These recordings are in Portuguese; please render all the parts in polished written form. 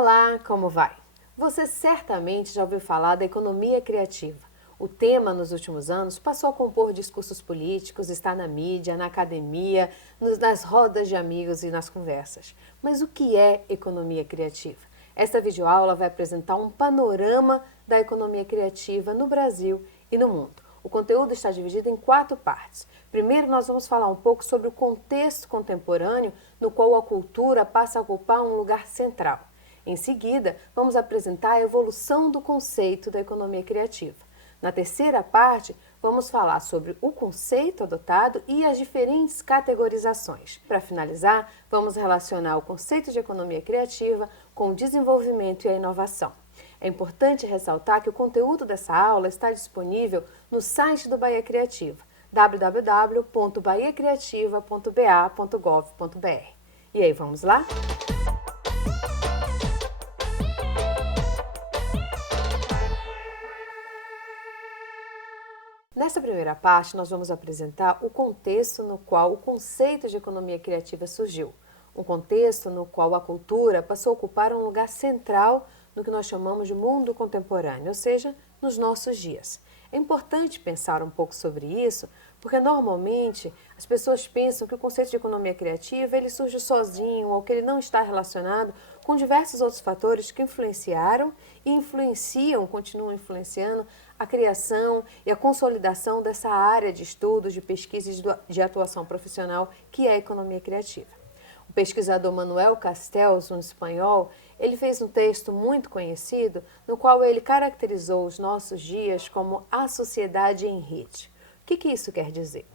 Olá, como vai? Você certamente já ouviu falar da economia criativa. O tema, nos últimos anos, passou a compor discursos políticos, está na mídia, na academia, nas rodas de amigos e nas conversas. Mas o que é economia criativa? Esta videoaula vai apresentar um panorama da economia criativa no Brasil e no mundo. O conteúdo está dividido em 4 partes. Primeiro, nós vamos falar um pouco sobre o contexto contemporâneo no qual a cultura passa a ocupar um lugar central. Em seguida, vamos apresentar a evolução do conceito da economia criativa. Na terceira parte, vamos falar sobre o conceito adotado e as diferentes categorizações. Para finalizar, vamos relacionar o conceito de economia criativa com o desenvolvimento e a inovação. É importante ressaltar que o conteúdo dessa aula está disponível no site do Bahia Criativa, www.bahiacriativa.ba.gov.br. E aí, vamos lá? Nessa primeira parte, nós vamos apresentar o contexto no qual o conceito de economia criativa surgiu. Um contexto no qual a cultura passou a ocupar um lugar central no que nós chamamos de mundo contemporâneo, ou seja, nos nossos dias. É importante pensar um pouco sobre isso, porque normalmente as pessoas pensam que o conceito de economia criativa ele surge sozinho ou que ele não está relacionado com diversos outros fatores que influenciaram e influenciam, continuam influenciando a criação e a consolidação dessa área de estudos, de pesquisa e de atuação profissional que é a economia criativa. O pesquisador Manuel Castells, um espanhol, ele fez um texto muito conhecido no qual ele caracterizou os nossos dias como a sociedade em rede. O que isso quer dizer?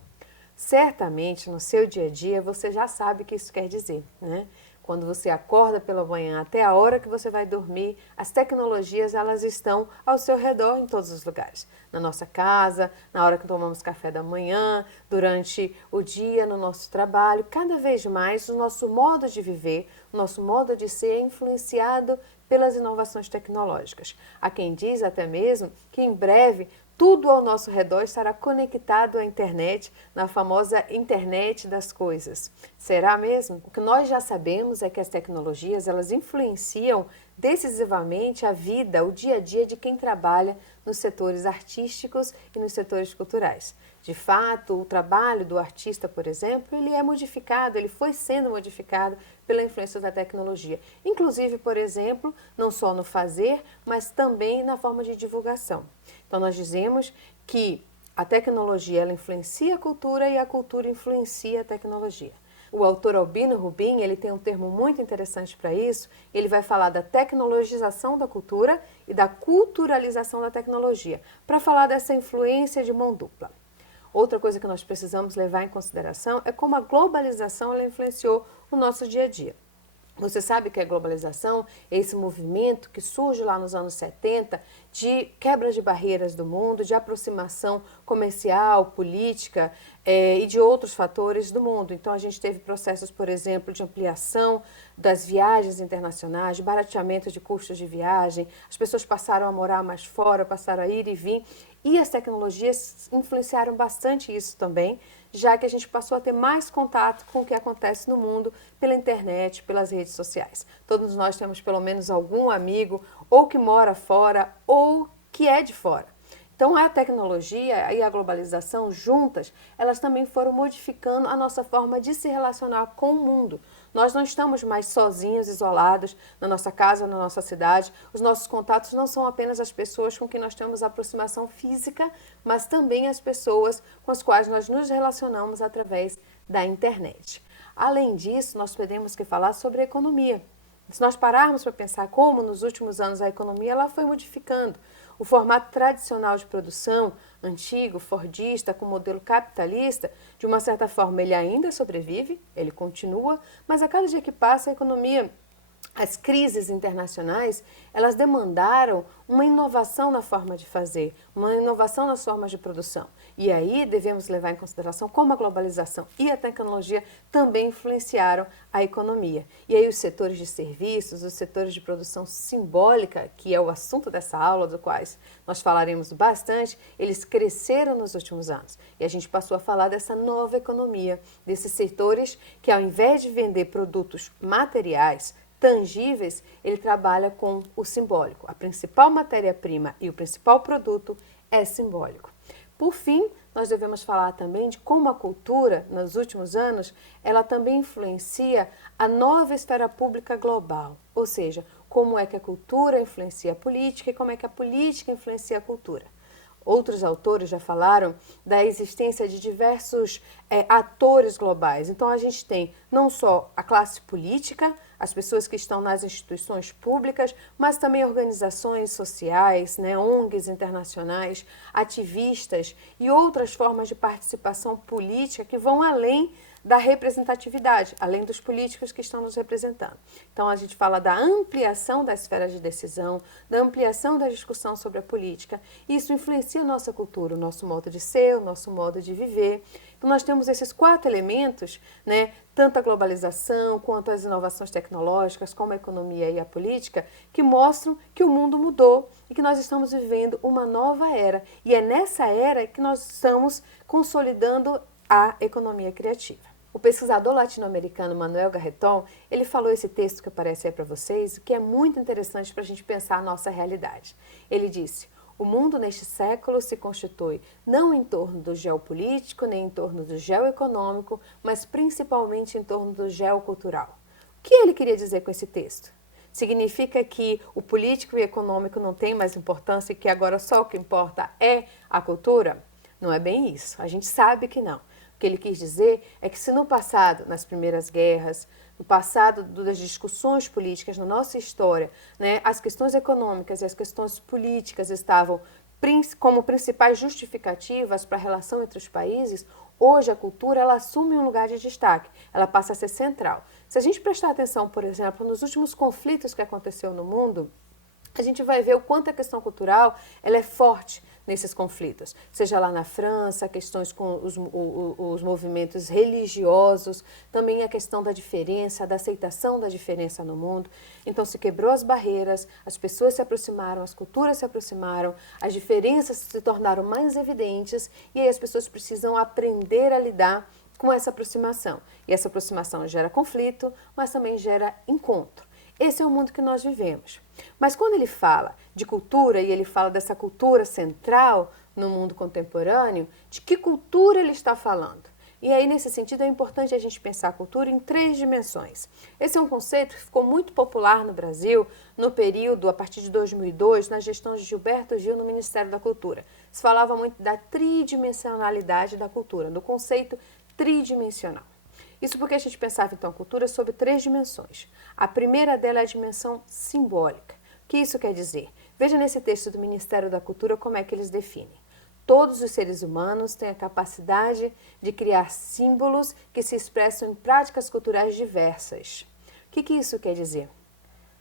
Certamente no seu dia a dia você já sabe o que isso quer dizer, né? Quando você acorda pela manhã até a hora que você vai dormir, as tecnologias elas estão ao seu redor em todos os lugares. Na nossa casa, na hora que tomamos café da manhã, durante o dia, no nosso trabalho. Cada vez mais o nosso modo de viver, o nosso modo de ser é influenciado pelas inovações tecnológicas. Há quem diz até mesmo que em breve tudo ao nosso redor estará conectado à internet, na famosa internet das coisas. Será mesmo? O que nós já sabemos é que as tecnologias elas influenciam decisivamente a vida, o dia a dia de quem trabalha nos setores artísticos e nos setores culturais. De fato, o trabalho do artista, por exemplo, ele é modificado, ele foi sendo modificado pela influência da tecnologia. Inclusive, por exemplo, não só no fazer, mas também na forma de divulgação. Então, nós dizemos que a tecnologia ela influencia a cultura e a cultura influencia a tecnologia. O autor Albino Rubin, ele tem um termo muito interessante para isso, ele vai falar da tecnologização da cultura e da culturalização da tecnologia, para falar dessa influência de mão dupla. Outra coisa que nós precisamos levar em consideração é como a globalização ela influenciou o nosso dia a dia. Você sabe que a globalização é esse movimento que surge lá nos anos 70 de quebra de barreiras do mundo, de aproximação comercial, política e de outros fatores do mundo. Então a gente teve processos, por exemplo, de ampliação das viagens internacionais, de barateamento de custos de viagem, as pessoas passaram a morar mais fora, passaram a ir e vir, e as tecnologias influenciaram bastante isso também, já que a gente passou a ter mais contato com o que acontece no mundo pela internet, pelas redes sociais. Todos nós temos pelo menos algum amigo ou que mora fora ou que é de fora. Então a tecnologia e a globalização juntas, elas também foram modificando a nossa forma de se relacionar com o mundo. Nós não estamos mais sozinhos, isolados, na nossa casa, na nossa cidade. Os nossos contatos não são apenas as pessoas com quem nós temos aproximação física, mas também as pessoas com as quais nós nos relacionamos através da internet. Além disso, nós temos que falar sobre a economia. Se nós pararmos para pensar como nos últimos anos a economia ela foi modificando, o formato tradicional de produção, antigo, fordista, com modelo capitalista, de uma certa forma ele ainda sobrevive, ele continua, mas a cada dia que passa a economia, as crises internacionais, elas demandaram uma inovação na forma de fazer, uma inovação nas formas de produção. E aí devemos levar em consideração como a globalização e a tecnologia também influenciaram a economia. E aí os setores de serviços, os setores de produção simbólica, que é o assunto dessa aula, do quais nós falaremos bastante, eles cresceram nos últimos anos. E a gente passou a falar dessa nova economia, desses setores que ao invés de vender produtos materiais, tangíveis, ele trabalha com o simbólico. A principal matéria-prima e o principal produto é simbólico. Por fim, nós devemos falar também de como a cultura, nos últimos anos, ela também influencia a nova esfera pública global, ou seja, como é que a cultura influencia a política e como é que a política influencia a cultura. Outros autores já falaram da existência de diversos atores globais. Então, a gente tem não só a classe política, as pessoas que estão nas instituições públicas, mas também organizações sociais, ONGs internacionais, ativistas e outras formas de participação política que vão além da representatividade, além dos políticos que estão nos representando. Então, a gente fala da ampliação da esfera de decisão, da ampliação da discussão sobre a política. Isso influencia a nossa cultura, o nosso modo de ser, o nosso modo de viver. Então, nós temos esses 4 elementos, tanto a globalização quanto as inovações tecnológicas, como a economia e a política, que mostram que o mundo mudou e que nós estamos vivendo uma nova era. E é nessa era que nós estamos consolidando a economia criativa. O pesquisador latino-americano Manuel Garretón, ele falou esse texto que aparece aí para vocês, que é muito interessante para a gente pensar a nossa realidade. Ele disse: o mundo neste século se constitui não em torno do geopolítico, nem em torno do geoeconômico, mas principalmente em torno do geocultural. O que ele queria dizer com esse texto? Significa que o político e econômico não tem mais importância e que agora só o que importa é a cultura? Não é bem isso. A gente sabe que não. O que ele quis dizer é que se no passado, nas primeiras guerras, no passado das discussões políticas, na nossa história, as questões econômicas e as questões políticas estavam como principais justificativas para a relação entre os países, hoje a cultura ela assume um lugar de destaque, ela passa a ser central. Se a gente prestar atenção, por exemplo, nos últimos conflitos que aconteceu no mundo, a gente vai ver o quanto a questão cultural ela é forte nesses conflitos, seja lá na França, questões com os movimentos religiosos, também a questão da diferença, da aceitação da diferença no mundo. Então se quebrou as barreiras, as pessoas se aproximaram, as culturas se aproximaram, as diferenças se tornaram mais evidentes e aí as pessoas precisam aprender a lidar com essa aproximação. E essa aproximação gera conflito, mas também gera encontro. Esse é o mundo que nós vivemos. Mas quando ele fala de cultura, e ele fala dessa cultura central no mundo contemporâneo, de que cultura ele está falando? E aí, nesse sentido, é importante a gente pensar a cultura em 3 dimensões. Esse é um conceito que ficou muito popular no Brasil no período, a partir de 2002, na gestão de Gilberto Gil no Ministério da Cultura. Se falava muito da tridimensionalidade da cultura, do conceito tridimensional. Isso porque a gente pensava, então, a cultura sobre 3 dimensões. A primeira dela é a dimensão simbólica. O que isso quer dizer? Veja nesse texto do Ministério da Cultura como é que eles definem. Todos os seres humanos têm a capacidade de criar símbolos que se expressam em práticas culturais diversas. O que isso quer dizer?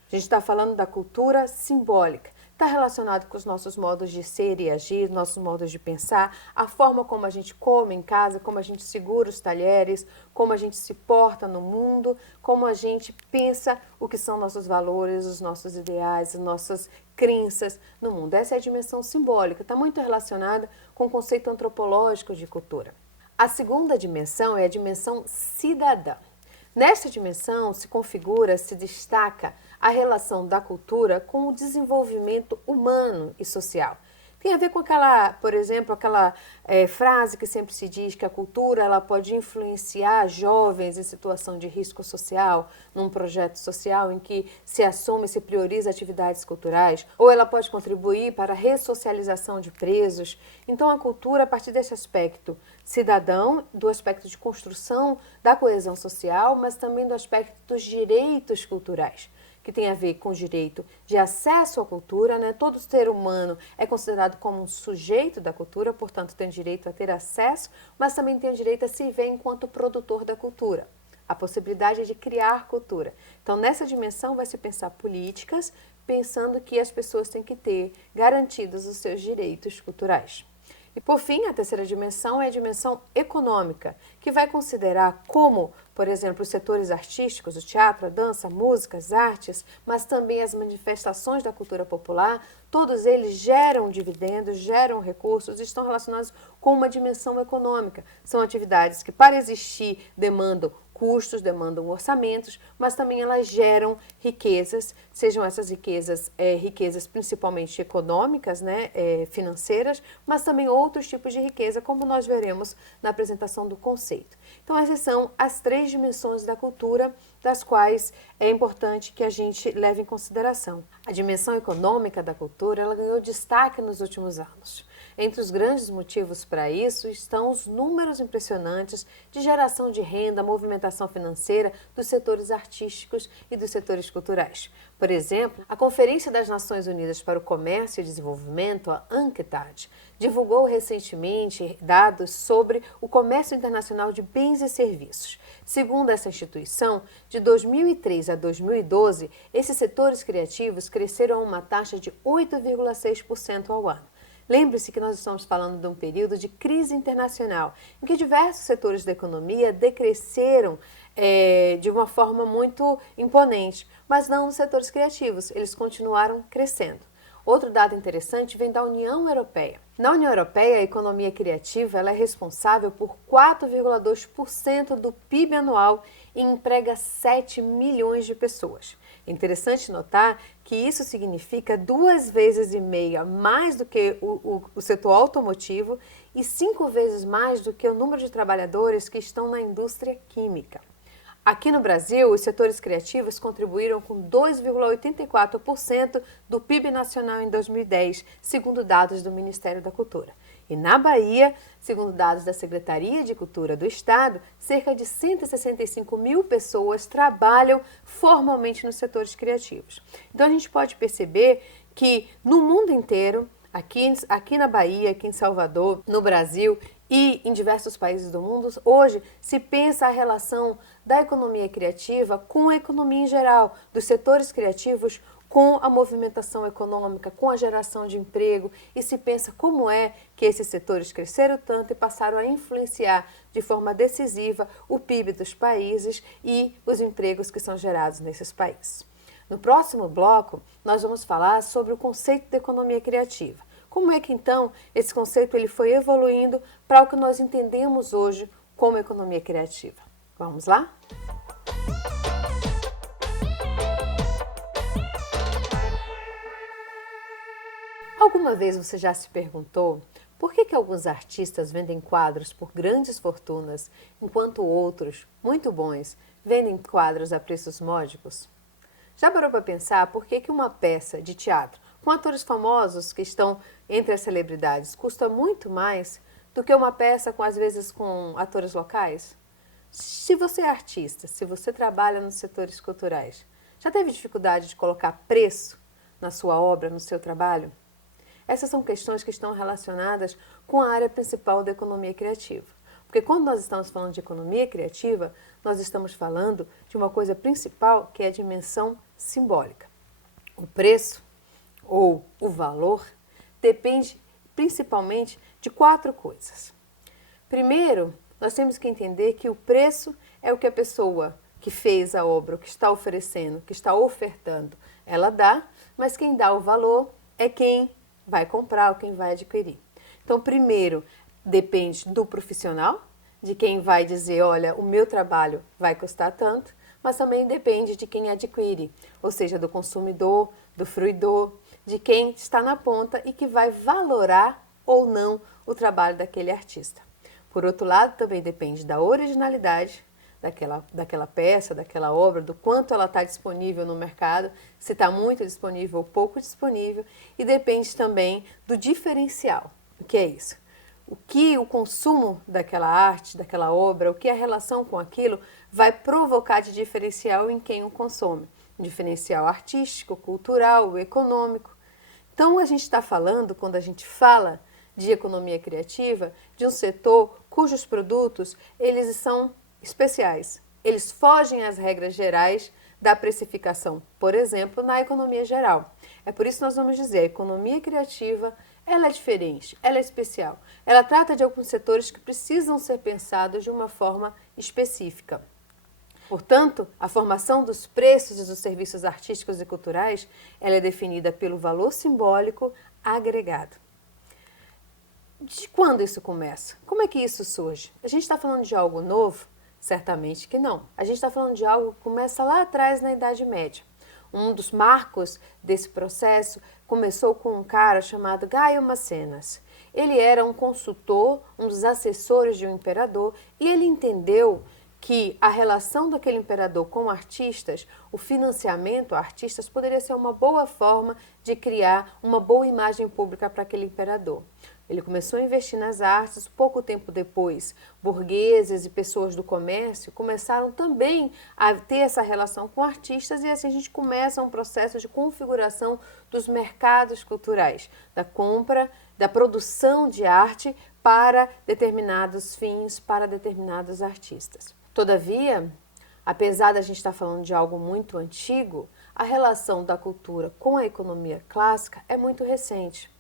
A gente está falando da cultura simbólica. Está relacionado com os nossos modos de ser e agir, nossos modos de pensar, a forma como a gente come em casa, como a gente segura os talheres, como a gente se porta no mundo, como a gente pensa o que são nossos valores, os nossos ideais, as nossas crenças no mundo. Essa é a dimensão simbólica, está muito relacionada com o conceito antropológico de cultura. A segunda dimensão é a dimensão cidadã. Nesta dimensão se configura, se destaca a relação da cultura com o desenvolvimento humano e social. Tem a ver com aquela, por exemplo, aquela frase que sempre se diz que a cultura ela pode influenciar jovens em situação de risco social, num projeto social em que se assume e se prioriza atividades culturais, ou ela pode contribuir para a ressocialização de presos. Então a cultura, a partir desse aspecto cidadão, do aspecto de construção da coesão social, mas também do aspecto dos direitos culturais, que tem a ver com o direito de acesso à cultura, Todo ser humano é considerado como um sujeito da cultura, portanto tem direito a ter acesso, mas também tem o direito a se ver enquanto produtor da cultura, a possibilidade de criar cultura. Então nessa dimensão vai se pensar políticas, pensando que as pessoas têm que ter garantidos os seus direitos culturais. E por fim, a terceira dimensão é a dimensão econômica, que vai considerar como, por exemplo, os setores artísticos, o teatro, a dança, a música, as artes, mas também as manifestações da cultura popular, todos eles geram dividendos, geram recursos e estão relacionados com uma dimensão econômica. São atividades que, para existir, demandam custos, demandam orçamentos, mas também elas geram riquezas, sejam essas riquezas principalmente econômicas, né, financeiras, mas também outros tipos de riqueza, como nós veremos na apresentação do conceito. Então, essas são as 3 dimensões da cultura, das quais é importante que a gente leve em consideração. A dimensão econômica da cultura, ela ganhou destaque nos últimos anos. Entre os grandes motivos para isso estão os números impressionantes de geração de renda, movimentação financeira dos setores artísticos e dos setores culturais. Por exemplo, a Conferência das Nações Unidas para o Comércio e Desenvolvimento, a UNCTAD, divulgou recentemente dados sobre o comércio internacional de bens e serviços. Segundo essa instituição, de 2003 a 2012, esses setores criativos cresceram a uma taxa de 8,6% ao ano. Lembre-se que nós estamos falando de um período de crise internacional, em que diversos setores da economia decresceram de uma forma muito imponente, mas não nos setores criativos, eles continuaram crescendo. Outro dado interessante vem da União Europeia. Na União Europeia, a economia criativa ela é responsável por 4,2% do PIB anual e emprega 7 milhões de pessoas. É interessante notar que isso significa 2,5 vezes mais do que o setor automotivo e 5 vezes mais do que o número de trabalhadores que estão na indústria química. Aqui no Brasil, os setores criativos contribuíram com 2,84% do PIB nacional em 2010, segundo dados do Ministério da Cultura. E na Bahia, segundo dados da Secretaria de Cultura do Estado, cerca de 165 mil pessoas trabalham formalmente nos setores criativos. Então a gente pode perceber que no mundo inteiro, aqui na Bahia, aqui em Salvador, no Brasil e em diversos países do mundo, hoje se pensa a relação da economia criativa com a economia em geral, dos setores criativos com a movimentação econômica, com a geração de emprego, e se pensa como é que esses setores cresceram tanto e passaram a influenciar de forma decisiva o PIB dos países e os empregos que são gerados nesses países. No próximo bloco, nós vamos falar sobre o conceito de economia criativa. Como é que, então, esse conceito ele foi evoluindo para o que nós entendemos hoje como economia criativa? Vamos lá? Alguma vez você já se perguntou por que alguns artistas vendem quadros por grandes fortunas, enquanto outros, muito bons, vendem quadros a preços módicos? Já parou para pensar por que uma peça de teatro com atores famosos que estão entre as celebridades custa muito mais do que uma peça às vezes com atores locais? Se você é artista, se você trabalha nos setores culturais, já teve dificuldade de colocar preço na sua obra, no seu trabalho? Essas são questões que estão relacionadas com a área principal da economia criativa. Porque quando nós estamos falando de economia criativa, nós estamos falando de uma coisa principal que é a dimensão simbólica. O preço ou o valor depende principalmente de 4 coisas. Primeiro, nós temos que entender que o preço é o que a pessoa que fez a obra, o que está oferecendo, que está ofertando, ela dá, mas quem dá o valor é quem vai comprar ou quem vai adquirir. Então, primeiro, depende do profissional, de quem vai dizer, olha, o meu trabalho vai custar tanto, mas também depende de quem adquire, ou seja, do consumidor, do fruidor, de quem está na ponta e que vai valorar ou não o trabalho daquele artista. Por outro lado, também depende da originalidade daquela peça, daquela obra, do quanto ela está disponível no mercado, se está muito disponível ou pouco disponível, e depende também do diferencial. O que é isso? O que o consumo daquela arte, daquela obra, o que a relação com aquilo vai provocar de diferencial em quem o consome. Um diferencial artístico, cultural, econômico. Então, a gente está falando, quando a gente fala de economia criativa, de um setor cujos produtos eles são especiais. Eles fogem às regras gerais da precificação, por exemplo, na economia geral. É por isso que nós vamos dizer, a economia criativa, ela é diferente, ela é especial. Ela trata de alguns setores que precisam ser pensados de uma forma específica. Portanto, a formação dos preços e dos serviços artísticos e culturais, ela é definida pelo valor simbólico agregado. De quando isso começa? Como é que isso surge? A gente está falando de algo novo? Certamente que não. A gente está falando de algo que começa lá atrás na Idade Média. Um dos marcos desse processo começou com um cara chamado Gaio Macenas. Ele era um consultor, um dos assessores de um imperador, e ele entendeu que a relação daquele imperador com artistas, o financiamento a artistas, poderia ser uma boa forma de criar uma boa imagem pública para aquele imperador. Ele começou a investir nas artes, pouco tempo depois, burgueses e pessoas do comércio começaram também a ter essa relação com artistas e assim a gente começa um processo de configuração dos mercados culturais, da compra, da produção de arte para determinados fins, para determinados artistas. Todavia, apesar da gente estar falando de algo muito antigo, a relação da cultura com a economia clássica é muito recente.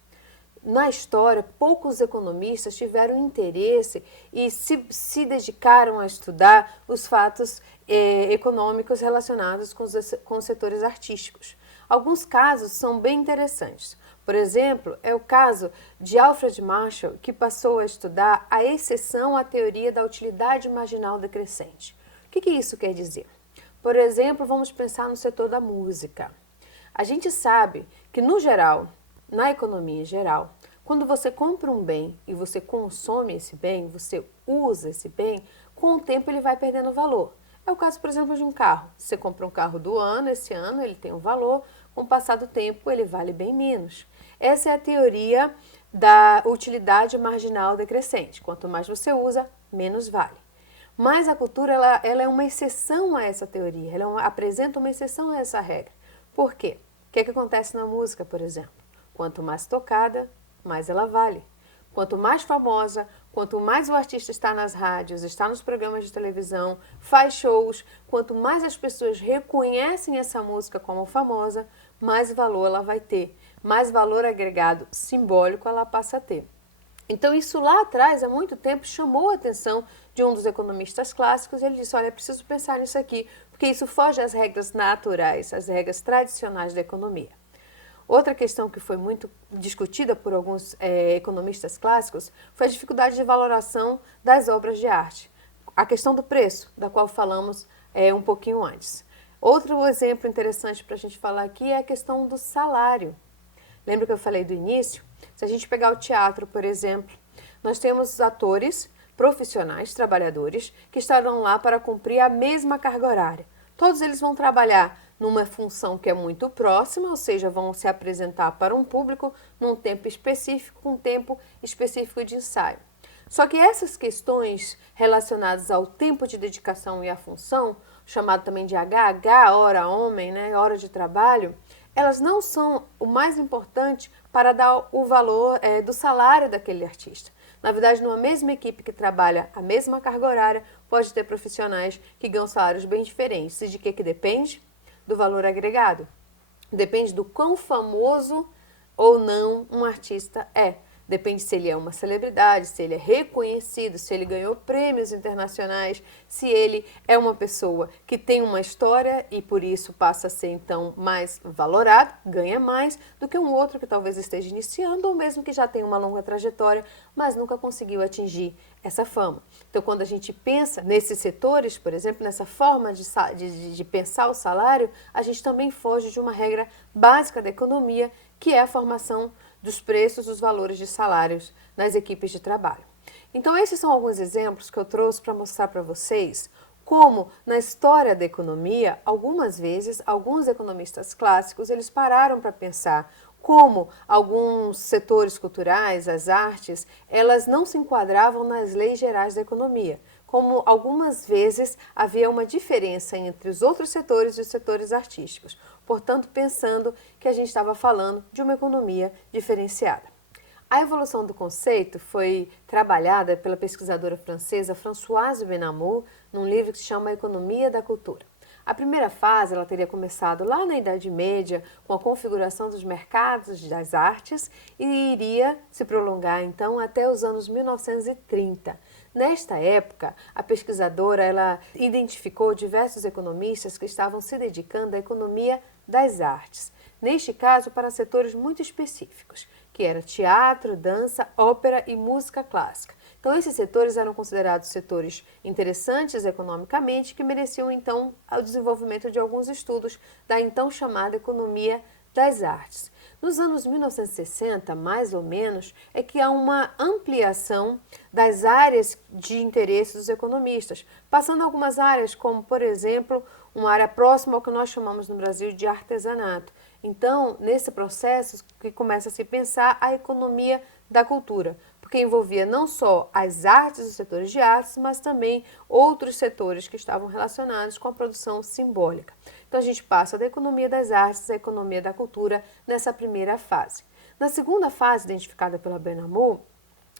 Na história, poucos economistas tiveram interesse e se dedicaram a estudar os fatos econômicos relacionados com os setores artísticos. Alguns casos são bem interessantes. Por exemplo, é o caso de Alfred Marshall, que passou a estudar a exceção à teoria da utilidade marginal decrescente. O que isso quer dizer? Por exemplo, vamos pensar no setor da música. A gente sabe que, no geral, na economia em geral, quando você compra um bem e você consome esse bem, você usa esse bem, com o tempo ele vai perdendo valor. É o caso, por exemplo, de um carro. Você compra um carro do ano, esse ano ele tem um valor, com o passar do tempo ele vale bem menos. Essa é a teoria da utilidade marginal decrescente. Quanto mais você usa, menos vale. Mas a cultura ela é uma exceção a essa teoria, apresenta uma exceção a essa regra. Por quê? O que acontece na música, por exemplo? Quanto mais tocada, mais ela vale. Quanto mais famosa, quanto mais o artista está nas rádios, está nos programas de televisão, faz shows, quanto mais as pessoas reconhecem essa música como famosa, mais valor ela vai ter, mais valor agregado simbólico ela passa a ter. Então isso lá atrás, há muito tempo, chamou a atenção de um dos economistas clássicos. Ele disse, olha, é preciso pensar nisso aqui, porque isso foge às regras naturais, às regras tradicionais da economia. Outra questão que foi muito discutida por alguns economistas clássicos foi a dificuldade de valoração das obras de arte. A questão do preço, da qual falamos um pouquinho antes. Outro exemplo interessante para a gente falar aqui é a questão do salário. Lembra que eu falei do início? Se a gente pegar o teatro, por exemplo, nós temos atores profissionais, trabalhadores, que estarão lá para cumprir a mesma carga horária. Todos eles vão trabalhar numa função que é muito próxima, ou seja, vão se apresentar para um público num tempo específico, um tempo específico de ensaio. Só que essas questões relacionadas ao tempo de dedicação e à função, chamado também de HH, hora homem, né, hora de trabalho, elas não são o mais importante para dar o valor do salário daquele artista. Na verdade, numa mesma equipe que trabalha a mesma carga horária, pode ter profissionais que ganham salários bem diferentes. E de que depende? Do valor agregado. Depende do quão famoso ou não um artista é. Depende se ele é uma celebridade, se ele é reconhecido, se ele ganhou prêmios internacionais, se ele é uma pessoa que tem uma história e por isso passa a ser então mais valorado, ganha mais do que um outro que talvez esteja iniciando ou mesmo que já tem uma longa trajetória, mas nunca conseguiu atingir essa fama. Então, quando a gente pensa nesses setores, por exemplo, nessa forma de pensar o salário, a gente também foge de uma regra básica da economia, que é a formação dos preços, dos valores de salários nas equipes de trabalho. Então, esses são alguns exemplos que eu trouxe para mostrar para vocês como, na história da economia, algumas vezes, alguns economistas clássicos, eles pararam para pensar como alguns setores culturais, as artes, elas não se enquadravam nas leis gerais da economia. Como algumas vezes havia uma diferença entre os outros setores e os setores artísticos. Portanto, pensando que a gente estava falando de uma economia diferenciada. A evolução do conceito foi trabalhada pela pesquisadora francesa Françoise Benamou num livro que se chama Economia da Cultura. A primeira fase ela teria começado lá na Idade Média com a configuração dos mercados das artes e iria se prolongar então até os anos 1930. Nesta época, a pesquisadora ela identificou diversos economistas que estavam se dedicando à economia das artes. Neste caso, para setores muito específicos, que era teatro, dança, ópera e música clássica. Então, esses setores eram considerados setores interessantes economicamente, que mereciam, então, o desenvolvimento de alguns estudos da então chamada economia das artes. Nos anos 1960, mais ou menos, é que há uma ampliação das áreas de interesse dos economistas, passando algumas áreas, como, por exemplo, uma área próxima ao que nós chamamos no Brasil de artesanato. Então, nesse processo que começa a se pensar a economia da cultura, porque envolvia não só as artes, os setores de artes, mas também outros setores que estavam relacionados com a produção simbólica. Então a gente passa da economia das artes à economia da cultura nessa primeira fase. Na segunda fase, identificada pela Benamou,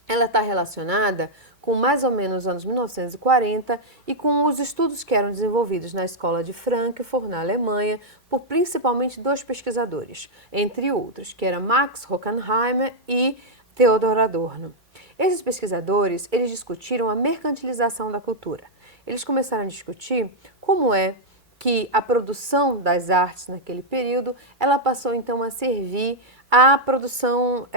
ela está relacionada com mais ou menos os anos 1940 e com os estudos que eram desenvolvidos na escola de Frankfurt, na Alemanha, por principalmente dois pesquisadores, entre outros, que eram Max Horkheimer e Theodor Adorno. Esses pesquisadores, eles discutiram a mercantilização da cultura. Eles começaram a discutir como é que a produção das artes naquele período, ela passou então a servir à produção,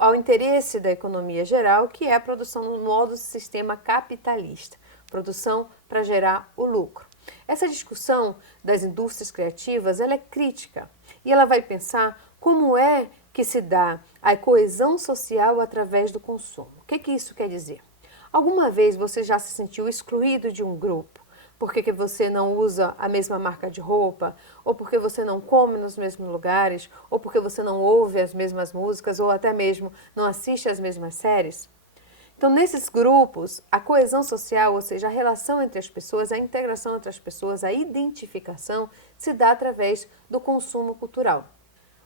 ao interesse da economia geral, que é a produção no modo sistema capitalista, produção para gerar o lucro. Essa discussão das indústrias criativas, ela é crítica e ela vai pensar como é que se dá a coesão social através do consumo. O que isso quer dizer? Alguma vez você já se sentiu excluído de um grupo? Porque você não usa a mesma marca de roupa, ou porque você não come nos mesmos lugares, ou porque você não ouve as mesmas músicas, ou até mesmo não assiste às mesmas séries? Então, nesses grupos, a coesão social, ou seja, a relação entre as pessoas, a integração entre as pessoas, a identificação, se dá através do consumo cultural.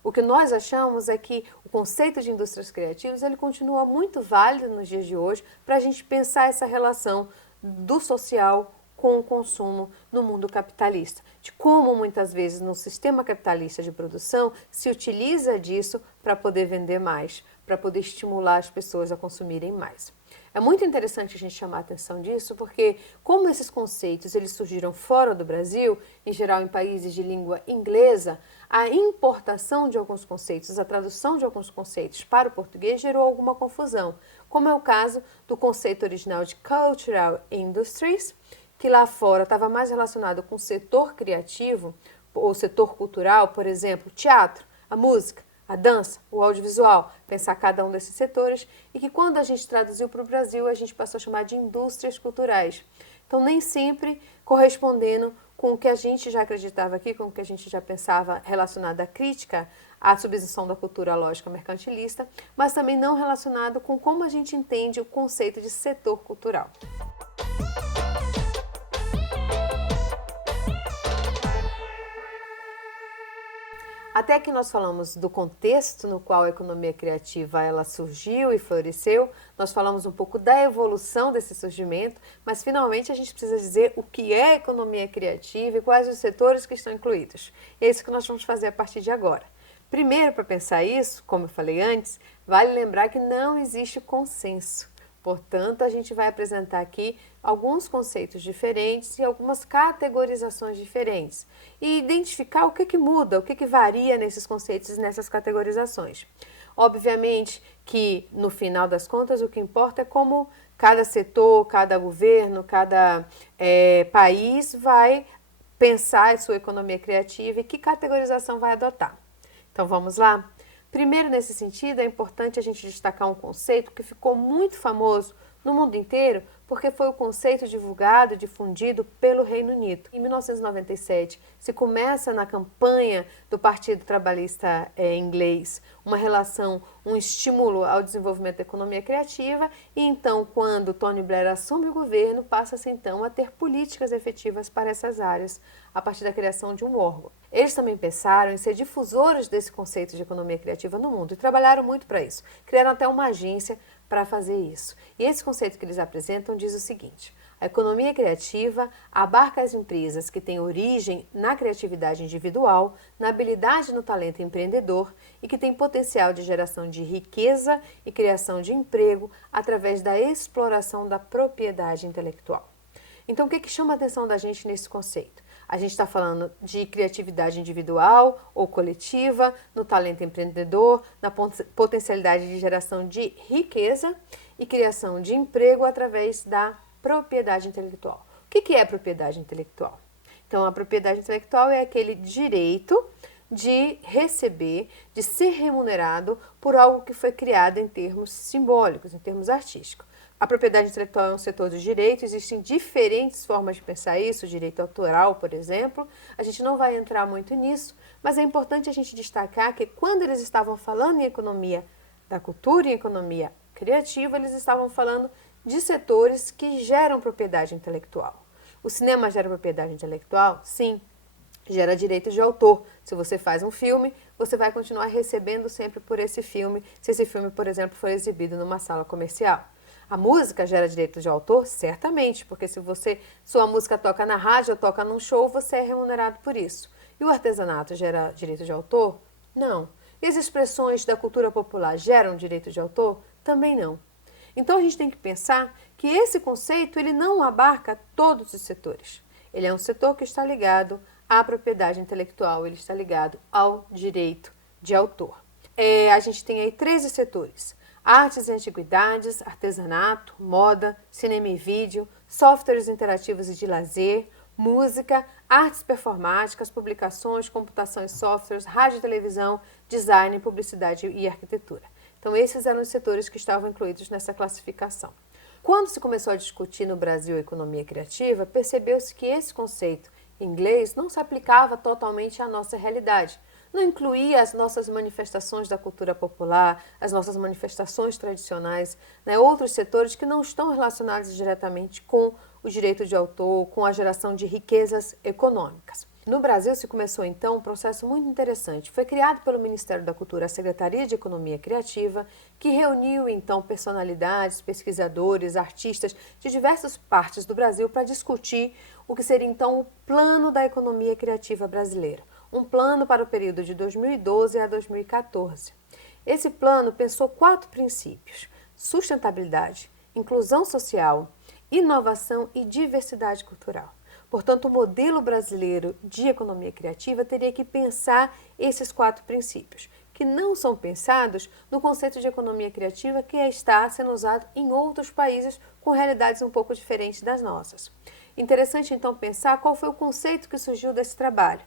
O que nós achamos é que o conceito de indústrias criativas ele continua muito válido nos dias de hoje para a gente pensar essa relação do social com o consumo no mundo capitalista, de como muitas vezes no sistema capitalista de produção se utiliza disso para poder vender mais, para poder estimular as pessoas a consumirem mais. É muito interessante a gente chamar a atenção disso, porque como esses conceitos eles surgiram fora do Brasil, em geral em países de língua inglesa, a importação de alguns conceitos, a tradução de alguns conceitos para o português gerou alguma confusão, como é o caso do conceito original de Cultural Industries, que lá fora estava mais relacionado com o setor criativo, ou setor cultural, por exemplo, teatro, a música, a dança, o audiovisual, pensar cada um desses setores, e que quando a gente traduziu para o Brasil, a gente passou a chamar de indústrias culturais. Então, nem sempre correspondendo com o que a gente já acreditava aqui, com o que a gente já pensava relacionado à crítica à substituição da cultura lógica mercantilista, mas também não relacionado com como a gente entende o conceito de setor cultural. Até que nós falamos do contexto no qual a economia criativa ela surgiu e floresceu, nós falamos um pouco da evolução desse surgimento, mas finalmente a gente precisa dizer o que é economia criativa e quais os setores que estão incluídos. E é isso que nós vamos fazer a partir de agora. Primeiro, para pensar isso, como eu falei antes, vale lembrar que não existe consenso. Portanto, a gente vai apresentar aqui alguns conceitos diferentes e algumas categorizações diferentes e identificar o que muda, o que varia nesses conceitos e nessas categorizações. Obviamente que, no final das contas, o que importa é como cada setor, cada governo, cada país vai pensar em sua economia criativa e que categorização vai adotar. Então, vamos lá? Primeiro, nesse sentido, é importante a gente destacar um conceito que ficou muito famoso no mundo inteiro, porque foi o conceito divulgado e difundido pelo Reino Unido. Em 1997, se começa na campanha do Partido Trabalhista inglês uma relação, um estímulo ao desenvolvimento da economia criativa, e então, quando Tony Blair assume o governo, passa-se então a ter políticas efetivas para essas áreas, a partir da criação de um órgão. Eles também pensaram em ser difusores desse conceito de economia criativa no mundo e trabalharam muito para isso. Criaram até uma agência para fazer isso. E esse conceito que eles apresentam diz o seguinte: a economia criativa abarca as empresas que têm origem na criatividade individual, na habilidade e no talento empreendedor e que têm potencial de geração de riqueza e criação de emprego através da exploração da propriedade intelectual. Então, o que chama a atenção da gente nesse conceito? A gente está falando de criatividade individual ou coletiva, no talento empreendedor, na potencialidade de geração de riqueza e criação de emprego através da propriedade intelectual. O que é propriedade intelectual? Então, a propriedade intelectual é aquele direito de receber, de ser remunerado por algo que foi criado em termos simbólicos, em termos artísticos. A propriedade intelectual é um setor do direito, existem diferentes formas de pensar isso, o direito autoral, por exemplo. A gente não vai entrar muito nisso, mas é importante a gente destacar que quando eles estavam falando em economia da cultura e economia criativa, eles estavam falando de setores que geram propriedade intelectual. O cinema gera propriedade intelectual? Sim. Gera direitos de autor. Se você faz um filme, você vai continuar recebendo sempre por esse filme, se esse filme, por exemplo, for exibido numa sala comercial. A música gera direito de autor? Certamente, porque se sua música toca na rádio ou toca num show, você é remunerado por isso. E o artesanato gera direito de autor? Não. E as expressões da cultura popular geram direito de autor? Também não. Então a gente tem que pensar que esse conceito ele não abarca todos os setores. Ele é um setor que está ligado à propriedade intelectual, ele está ligado ao direito de autor. A gente tem aí 13 setores: artes e antiguidades, artesanato, moda, cinema e vídeo, softwares interativos e de lazer, música, artes performáticas, publicações, computação e softwares, rádio e televisão, design, publicidade e arquitetura. Então, esses eram os setores que estavam incluídos nessa classificação. Quando se começou a discutir no Brasil a economia criativa, percebeu-se que esse conceito em inglês não se aplicava totalmente à nossa realidade. Não incluía as nossas manifestações da cultura popular, as nossas manifestações tradicionais, outros setores que não estão relacionados diretamente com o direito de autor, com a geração de riquezas econômicas. No Brasil se começou então um processo muito interessante. Foi criado pelo Ministério da Cultura a Secretaria de Economia Criativa, que reuniu então personalidades, pesquisadores, artistas de diversas partes do Brasil para discutir o que seria então o plano da economia criativa brasileira. Um plano para o período de 2012 a 2014. Esse plano pensou 4 princípios: sustentabilidade, inclusão social, inovação e diversidade cultural. Portanto, o modelo brasileiro de economia criativa teria que pensar esses 4 princípios, que não são pensados no conceito de economia criativa que está sendo usado em outros países com realidades um pouco diferentes das nossas. Interessante, então, pensar qual foi o conceito que surgiu desse trabalho.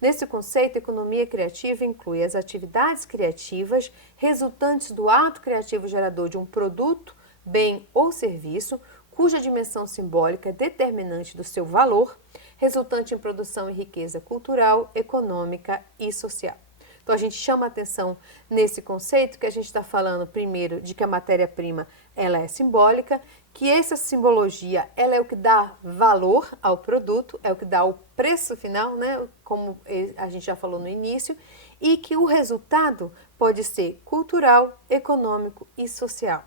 Nesse conceito, a economia criativa inclui as atividades criativas resultantes do ato criativo gerador de um produto, bem ou serviço, cuja dimensão simbólica é determinante do seu valor, resultante em produção e riqueza cultural, econômica e social. Então, a gente chama a atenção nesse conceito que a gente está falando primeiro de que a matéria-prima ela é simbólica, que essa simbologia ela é o que dá valor ao produto, é o que dá o preço final, como a gente já falou no início, e que o resultado pode ser cultural, econômico e social.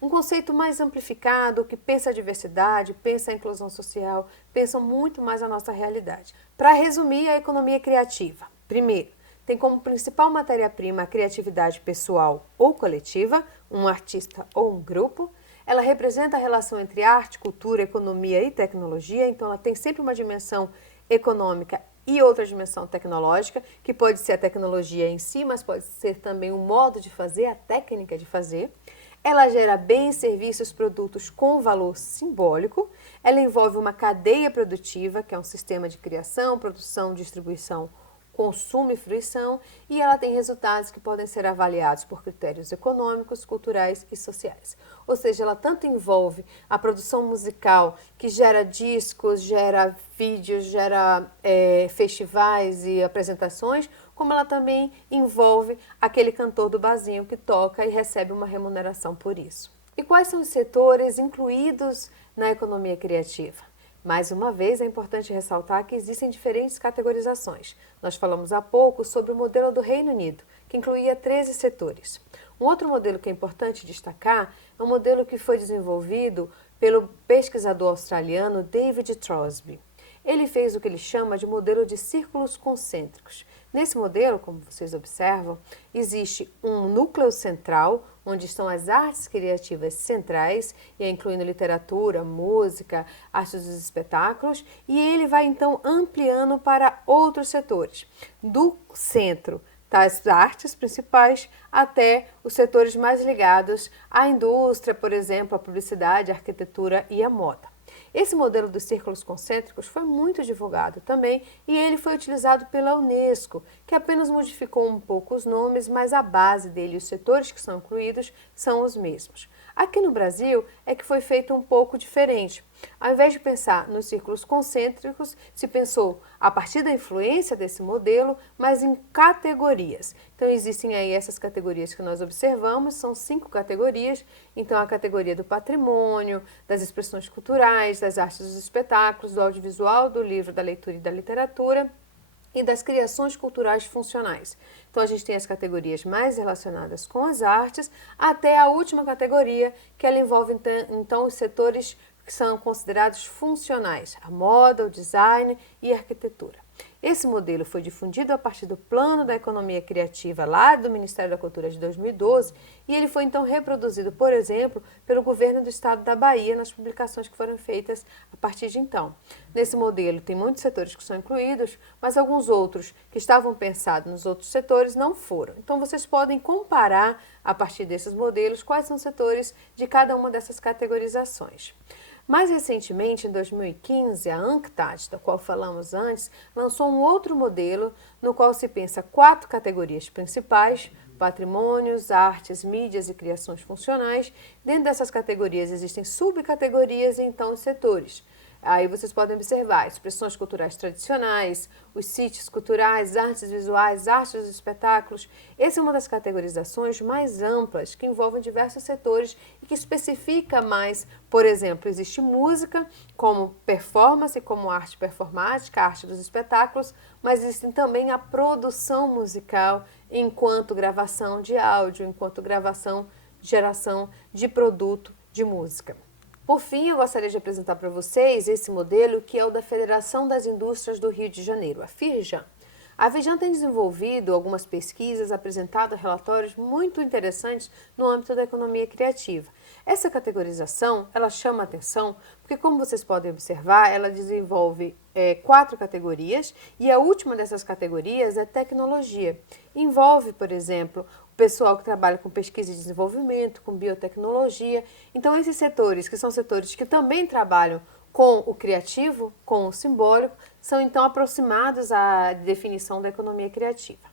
Um conceito mais amplificado, que pensa a diversidade, pensa a inclusão social, pensa muito mais a nossa realidade. Para resumir, a economia criativa. Primeiro, tem como principal matéria-prima a criatividade pessoal ou coletiva, um artista ou um grupo. Ela representa a relação entre arte, cultura, economia e tecnologia, então ela tem sempre uma dimensão econômica e outra dimensão tecnológica, que pode ser a tecnologia em si, mas pode ser também o modo de fazer, a técnica de fazer. Ela gera bens, serviços, produtos com valor simbólico. Ela envolve uma cadeia produtiva, que é um sistema de criação, produção, distribuição, consumo e fruição, e ela tem resultados que podem ser avaliados por critérios econômicos, culturais e sociais. Ou seja, ela tanto envolve a produção musical, que gera discos, gera vídeos, gera festivais e apresentações, como ela também envolve aquele cantor do barzinho que toca e recebe uma remuneração por isso. E quais são os setores incluídos na economia criativa? Mais uma vez, é importante ressaltar que existem diferentes categorizações. Nós falamos há pouco sobre o modelo do Reino Unido, que incluía 13 setores. Um outro modelo que é importante destacar é um modelo que foi desenvolvido pelo pesquisador australiano David Crosby. Ele fez o que ele chama de modelo de círculos concêntricos. Nesse modelo, como vocês observam, existe um núcleo central onde estão as artes criativas centrais, e incluindo literatura, música, artes dos espetáculos, e ele vai então ampliando para outros setores. Do centro das artes principais até os setores mais ligados à indústria, por exemplo, a publicidade, a arquitetura e a moda. Esse modelo dos círculos concêntricos foi muito divulgado também e ele foi utilizado pela Unesco, que apenas modificou um pouco os nomes, mas a base dele e os setores que são incluídos são os mesmos. Aqui no Brasil é que foi feito um pouco diferente. Ao invés de pensar nos círculos concêntricos, se pensou a partir da influência desse modelo, mas em categorias. Então existem aí essas categorias que nós observamos, são 5 categorias. Então a categoria do patrimônio, das expressões culturais, das artes dos espetáculos, do audiovisual, do livro, da leitura e da literatura e das criações culturais funcionais. Então a gente tem as categorias mais relacionadas com as artes, até a última categoria, que ela envolve então os setores que são considerados funcionais, a moda, o design e a arquitetura. Esse modelo foi difundido a partir do Plano da Economia Criativa lá do Ministério da Cultura de 2012 e ele foi então reproduzido, por exemplo, pelo governo do estado da Bahia nas publicações que foram feitas a partir de então. Nesse modelo tem muitos setores que são incluídos, mas alguns outros que estavam pensados nos outros setores não foram. Então vocês podem comparar a partir desses modelos quais são os setores de cada uma dessas categorizações. Mais recentemente, em 2015, a UNCTAD, da qual falamos antes, lançou um outro modelo no qual se pensa 4 categorias principais: patrimônios, artes, mídias e criações funcionais. Dentro dessas categorias existem subcategorias e então os setores. Aí vocês podem observar expressões culturais tradicionais, os sítios culturais, artes visuais, artes dos espetáculos. Essa é uma das categorizações mais amplas que envolvem diversos setores e que especifica mais, por exemplo, existe música como performance, como arte performática, arte dos espetáculos, mas existe também a produção musical enquanto gravação de áudio, enquanto gravação, geração de produto de música. Por fim, eu gostaria de apresentar para vocês esse modelo que é o da Federação das Indústrias do Rio de Janeiro, a FIRJAN. A FIRJAN tem desenvolvido algumas pesquisas, apresentado relatórios muito interessantes no âmbito da economia criativa. Essa categorização, ela chama a atenção porque, como vocês podem observar, ela desenvolve 4 categorias e a última dessas categorias é tecnologia. Envolve, por exemplo, o pessoal que trabalha com pesquisa e desenvolvimento, com biotecnologia. Então, esses setores, que são setores que também trabalham com o criativo, com o simbólico, são então aproximados à definição da economia criativa.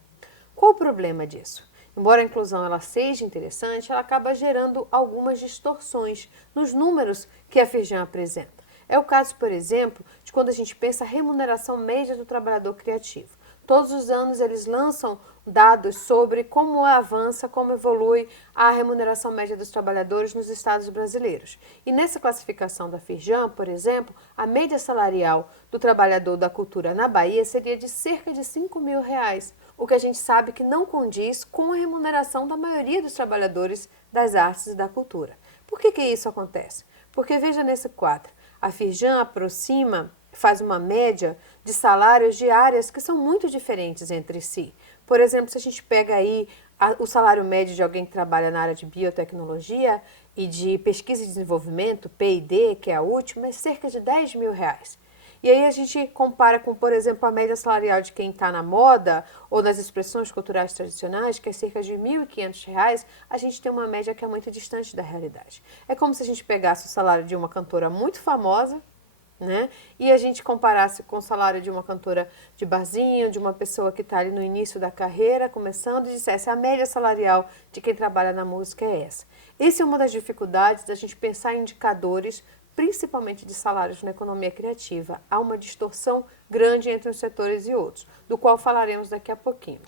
Qual o problema disso? Embora a inclusão ela seja interessante, ela acaba gerando algumas distorções nos números que a FIRJAN apresenta. É o caso, por exemplo, de quando a gente pensa a remuneração média do trabalhador criativo. Todos os anos eles lançam dados sobre como avança, como evolui a remuneração média dos trabalhadores nos estados brasileiros. E nessa classificação da FIRJAN, por exemplo, a média salarial do trabalhador da cultura na Bahia seria de cerca de R$ 5.000, o que a gente sabe que não condiz com a remuneração da maioria dos trabalhadores das artes e da cultura. Por que isso acontece? Porque veja nesse quadro, a FIRJAN faz uma média de salários de áreas que são muito diferentes entre si. Por exemplo, se a gente pega aí o salário médio de alguém que trabalha na área de biotecnologia e de pesquisa e desenvolvimento, P&D, que é a última, é cerca de R$ 10.000. E aí a gente compara com, por exemplo, a média salarial de quem está na moda ou nas expressões culturais tradicionais, que é cerca de R$ 1.500, a gente tem uma média que é muito distante da realidade. É como se a gente pegasse o salário de uma cantora muito famosa, né? E a gente comparasse com o salário de uma cantora de barzinho, de uma pessoa que está ali no início da carreira, começando, e dissesse a média salarial de quem trabalha na música é essa. Essa é uma das dificuldades da gente pensar em indicadores, principalmente de salários na economia criativa. Há uma distorção grande entre uns setores e outros, do qual falaremos daqui a pouquinho.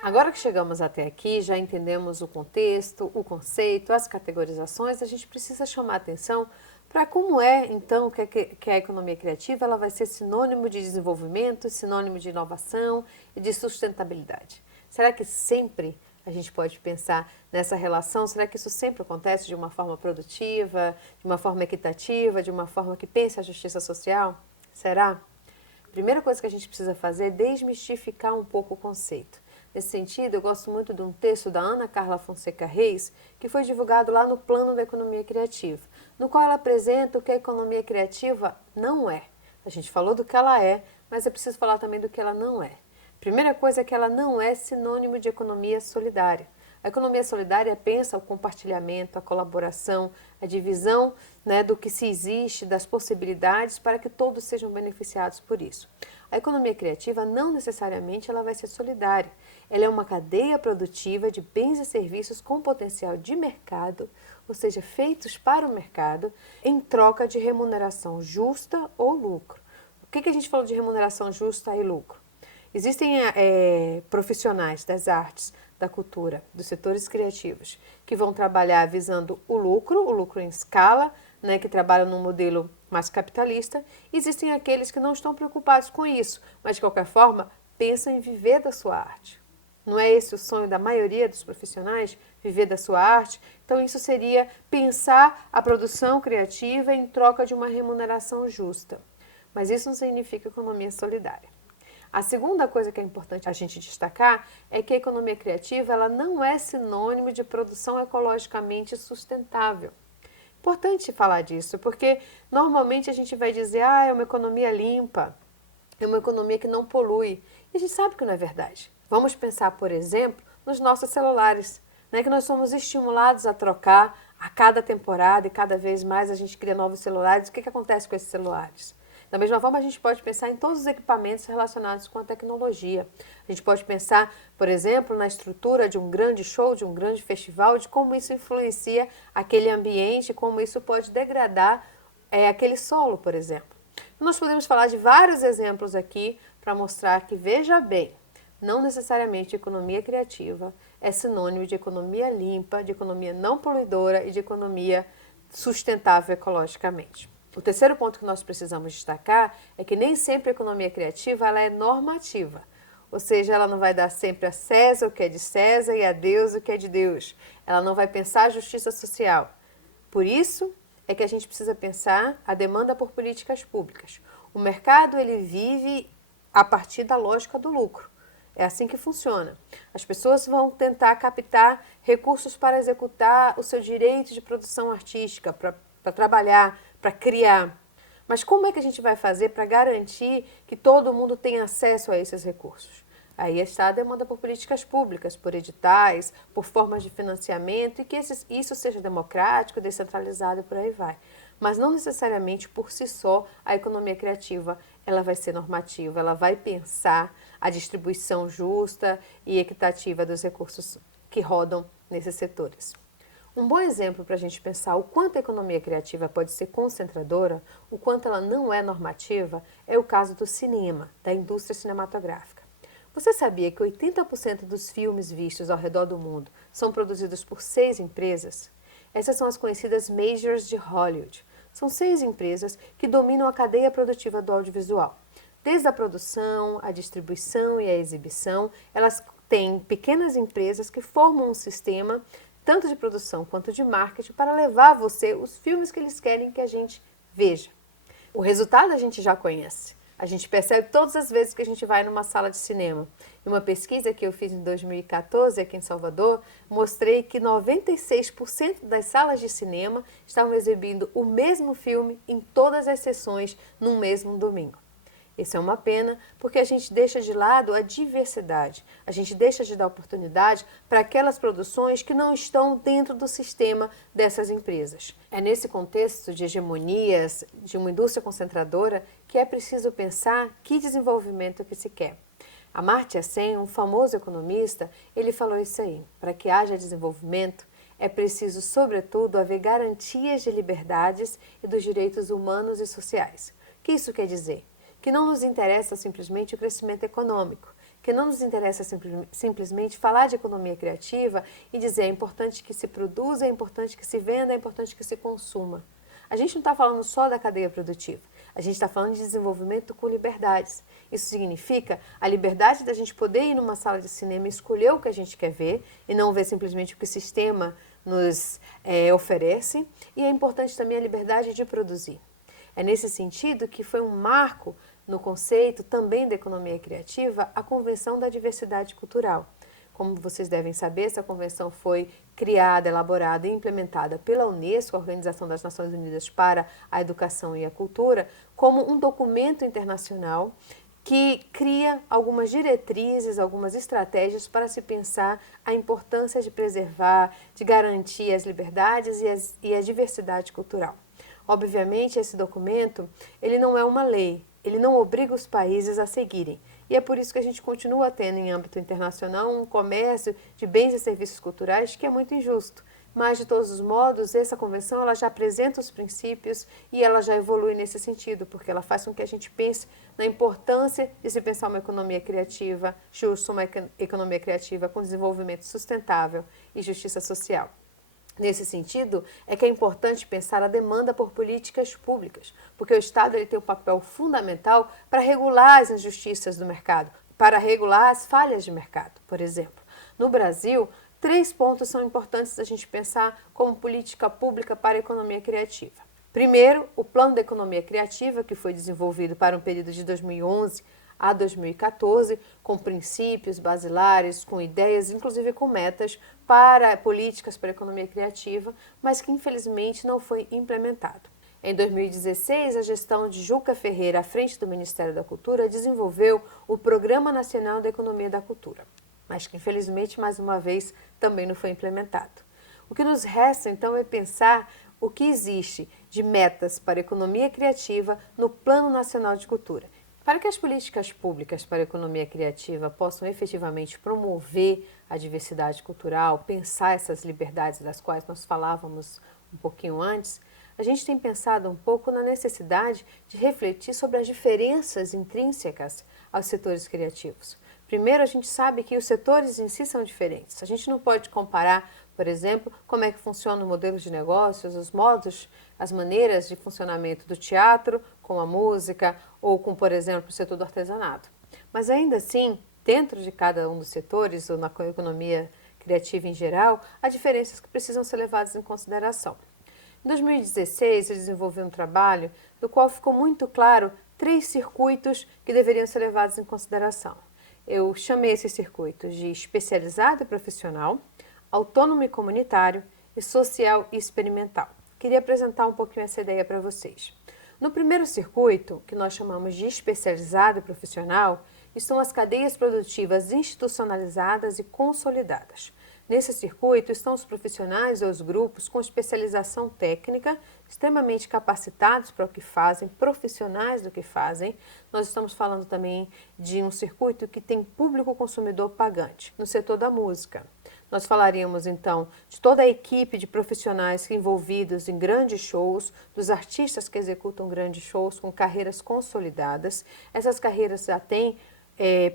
Agora que chegamos até aqui, já entendemos o contexto, o conceito, as categorizações, a gente precisa chamar atenção para como é, então, que a economia criativa ela vai ser sinônimo de desenvolvimento, sinônimo de inovação e de sustentabilidade. Será que sempre a gente pode pensar nessa relação? Será que isso sempre acontece de uma forma produtiva, de uma forma equitativa, de uma forma que pense a justiça social? Será? primeira coisa que a gente precisa fazer é desmistificar um pouco o conceito. Nesse sentido, eu gosto muito de um texto da Ana Carla Fonseca Reis, que foi divulgado lá no Plano da Economia Criativa, no qual ela apresenta o que a economia criativa não é. A gente falou do que ela é, mas é preciso falar também do que ela não é. Primeira coisa é que ela não é sinônimo de economia solidária. A economia solidária pensa o compartilhamento, a colaboração, a divisão, né, do que se existe, das possibilidades para que todos sejam beneficiados por isso. A economia criativa não necessariamente ela vai ser solidária. Ela é uma cadeia produtiva de bens e serviços com potencial de mercado, ou seja, feitos para o mercado, em troca de remuneração justa ou lucro. O que a gente falou de remuneração justa e lucro? Existem profissionais das artes, da cultura, dos setores criativos, que vão trabalhar visando o lucro em escala, né, que trabalham num modelo mais capitalista. Existem aqueles que não estão preocupados com isso, mas de qualquer forma pensam em viver da sua arte. Não é esse o sonho da maioria dos profissionais? Viver da sua arte? Então isso seria pensar a produção criativa em troca de uma remuneração justa. Mas isso não significa economia solidária. A segunda coisa que é importante a gente destacar é que a economia criativa ela não é sinônimo de produção ecologicamente sustentável. Importante falar disso, porque normalmente a gente vai dizer, é uma economia limpa, é uma economia que não polui. E a gente sabe que não é verdade. Vamos pensar, por exemplo, nos nossos celulares, né, que nós somos estimulados a trocar a cada temporada e cada vez mais a gente cria novos celulares. O que acontece com esses celulares? Da mesma forma, a gente pode pensar em todos os equipamentos relacionados com a tecnologia. A gente pode pensar, por exemplo, na estrutura de um grande show, de um grande festival, de como isso influencia aquele ambiente, como isso pode degradar aquele solo, por exemplo. Nós podemos falar de vários exemplos aqui para mostrar que, veja bem, não necessariamente economia criativa é sinônimo de economia limpa, de economia não poluidora e de economia sustentável ecologicamente. O terceiro ponto que nós precisamos destacar é que nem sempre a economia criativa ela é normativa, ou seja, ela não vai dar sempre a César o que é de César e a Deus o que é de Deus. Ela não vai pensar a justiça social. Por isso é que a gente precisa pensar a demanda por políticas públicas. O mercado ele vive a partir da lógica do lucro. É assim que funciona. As pessoas vão tentar captar recursos para executar o seu direito de produção artística, para trabalhar, para criar. Mas como é que a gente vai fazer para garantir que todo mundo tenha acesso a esses recursos? Aí está a demanda por políticas públicas, por editais, por formas de financiamento e que isso seja democrático, descentralizado e por aí vai. Mas não necessariamente por si só a economia criativa ela vai ser normativa, ela vai pensar a distribuição justa e equitativa dos recursos que rodam nesses setores. Um bom exemplo para a gente pensar o quanto a economia criativa pode ser concentradora, o quanto ela não é normativa, é o caso do cinema, da indústria cinematográfica. Você sabia que 80% dos filmes vistos ao redor do mundo são produzidos por 6 empresas? Essas são as conhecidas Majors de Hollywood. São 6 empresas que dominam a cadeia produtiva do audiovisual. Desde a produção, a distribuição e a exibição, elas têm pequenas empresas que formam um sistema tanto de produção quanto de marketing, para levar a você os filmes que eles querem que a gente veja. O resultado a gente já conhece. A gente percebe todas as vezes que a gente vai numa sala de cinema. Em uma pesquisa que eu fiz em 2014 aqui em Salvador, mostrei que 96% das salas de cinema estavam exibindo o mesmo filme em todas as sessões no mesmo domingo. Isso é uma pena, porque a gente deixa de lado a diversidade, a gente deixa de dar oportunidade para aquelas produções que não estão dentro do sistema dessas empresas. É nesse contexto de hegemonias, de uma indústria concentradora, que é preciso pensar que desenvolvimento que se quer. Amartya Sen, um famoso economista, ele falou isso aí: para que haja desenvolvimento, é preciso, sobretudo, haver garantias de liberdades e dos direitos humanos e sociais. O que isso quer dizer? Que não nos interessa simplesmente o crescimento econômico, que não nos interessa simplesmente falar de economia criativa e dizer é importante que se produza, é importante que se venda, é importante que se consuma. A gente não está falando só da cadeia produtiva, a gente está falando de desenvolvimento com liberdades. Isso significa a liberdade da gente poder ir numa sala de cinema e escolher o que a gente quer ver e não ver simplesmente o que o sistema nos oferece, e é importante também a liberdade de produzir. É nesse sentido que foi um marco no conceito também da economia criativa a Convenção da Diversidade Cultural. Como vocês devem saber, essa convenção foi criada, elaborada e implementada pela Unesco, a Organização das Nações Unidas para a Educação e a Cultura, como um documento internacional que cria algumas diretrizes, algumas estratégias para se pensar a importância de preservar, de garantir as liberdades e a diversidade cultural. Obviamente, esse documento, ele não é uma lei, ele não obriga os países a seguirem. E é por isso que a gente continua tendo em âmbito internacional um comércio de bens e serviços culturais que é muito injusto. Mas, de todos os modos, essa convenção ela já apresenta os princípios e ela já evolui nesse sentido, porque ela faz com que a gente pense na importância de se pensar uma economia criativa justa, uma economia criativa com desenvolvimento sustentável e justiça social. Nesse sentido, é que é importante pensar a demanda por políticas públicas, porque o Estado ele tem um papel fundamental para regular as injustiças do mercado, para regular as falhas de mercado, por exemplo. No Brasil, 3 pontos são importantes a gente pensar como política pública para a economia criativa. Primeiro, o Plano da Economia Criativa, que foi desenvolvido para um período de 2011 a 2014, com princípios basilares, com ideias, inclusive com metas para políticas para a economia criativa, mas que infelizmente não foi implementado. Em 2016, a gestão de Juca Ferreira, à frente do Ministério da Cultura, desenvolveu o Programa Nacional da Economia da Cultura, mas que infelizmente, mais uma vez, também não foi implementado. O que nos resta, então, é pensar o que existe de metas para a economia criativa no Plano Nacional de Cultura. Para que as políticas públicas para a economia criativa possam efetivamente promover a diversidade cultural, pensar essas liberdades das quais nós falávamos um pouquinho antes, a gente tem pensado um pouco na necessidade de refletir sobre as diferenças intrínsecas aos setores criativos. Primeiro, a gente sabe que os setores em si são diferentes. A gente não pode comparar, por exemplo, como é que funciona o modelo de negócios, os modos, as maneiras de funcionamento do teatro com a música ou com, por exemplo, o setor do artesanato. Mas ainda assim, dentro de cada um dos setores ou na economia criativa em geral, há diferenças que precisam ser levadas em consideração. Em 2016, eu desenvolvi um trabalho do qual ficou muito claro 3 circuitos que deveriam ser levados em consideração. Eu chamei esses circuitos de especializado e profissional, autônomo e comunitário e social e experimental. Queria apresentar um pouquinho essa ideia para vocês. No primeiro circuito, que nós chamamos de especializado e profissional, estão as cadeias produtivas institucionalizadas e consolidadas. Nesse circuito estão os profissionais ou os grupos com especialização técnica, extremamente capacitados para o que fazem, profissionais do que fazem. Nós estamos falando também de um circuito que tem público consumidor pagante, no setor da música. Nós falaríamos então de toda a equipe de profissionais envolvidos em grandes shows, dos artistas que executam grandes shows com carreiras consolidadas. Essas carreiras já têm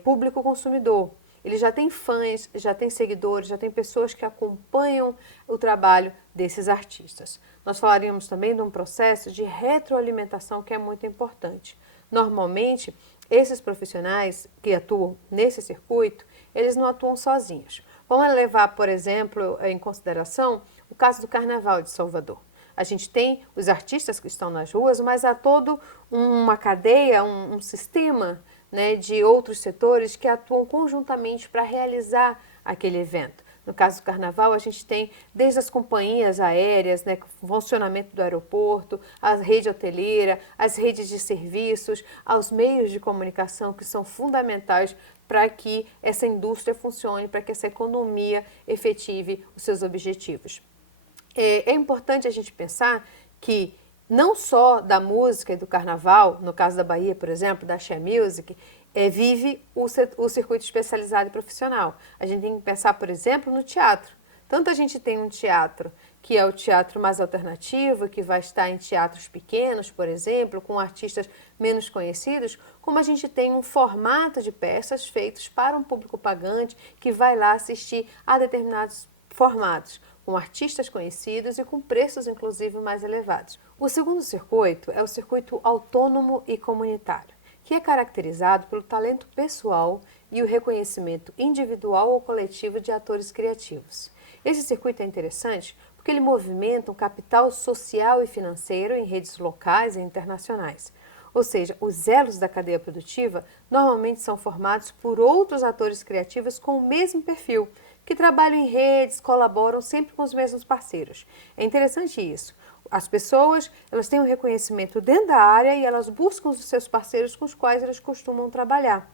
público consumidor. Ele já tem fãs, já tem seguidores, já tem pessoas que acompanham o trabalho desses artistas. Nós falaríamos também de um processo de retroalimentação que é muito importante. Normalmente, esses profissionais que atuam nesse circuito, eles não atuam sozinhos. Vamos levar, por exemplo, em consideração o caso do Carnaval de Salvador. A gente tem os artistas que estão nas ruas, mas há toda uma cadeia, um sistema, né, de outros setores que atuam conjuntamente para realizar aquele evento. No caso do Carnaval, a gente tem desde as companhias aéreas, né, o funcionamento do aeroporto, a rede hoteleira, as redes de serviços, aos meios de comunicação que são fundamentais para que essa indústria funcione, para que essa economia efetive os seus objetivos. É importante a gente pensar que não só da música e do carnaval, no caso da Bahia, por exemplo, da Axé Music, vive o circuito especializado e profissional. A gente tem que pensar, por exemplo, no teatro. Tanto a gente tem um teatro que é o teatro mais alternativo, que vai estar em teatros pequenos, por exemplo, com artistas menos conhecidos, como a gente tem um formato de peças feitos para um público pagante que vai lá assistir a determinados formatos, com artistas conhecidos e com preços, inclusive, mais elevados. O segundo circuito é o circuito autônomo e comunitário, que é caracterizado pelo talento pessoal e o reconhecimento individual ou coletivo de atores criativos. Esse circuito é interessante porque ele movimenta um capital social e financeiro em redes locais e internacionais. Ou seja, os elos da cadeia produtiva normalmente são formados por outros atores criativos com o mesmo perfil, que trabalham em redes, colaboram sempre com os mesmos parceiros. É interessante isso. As pessoas, elas têm um reconhecimento dentro da área e elas buscam os seus parceiros com os quais elas costumam trabalhar.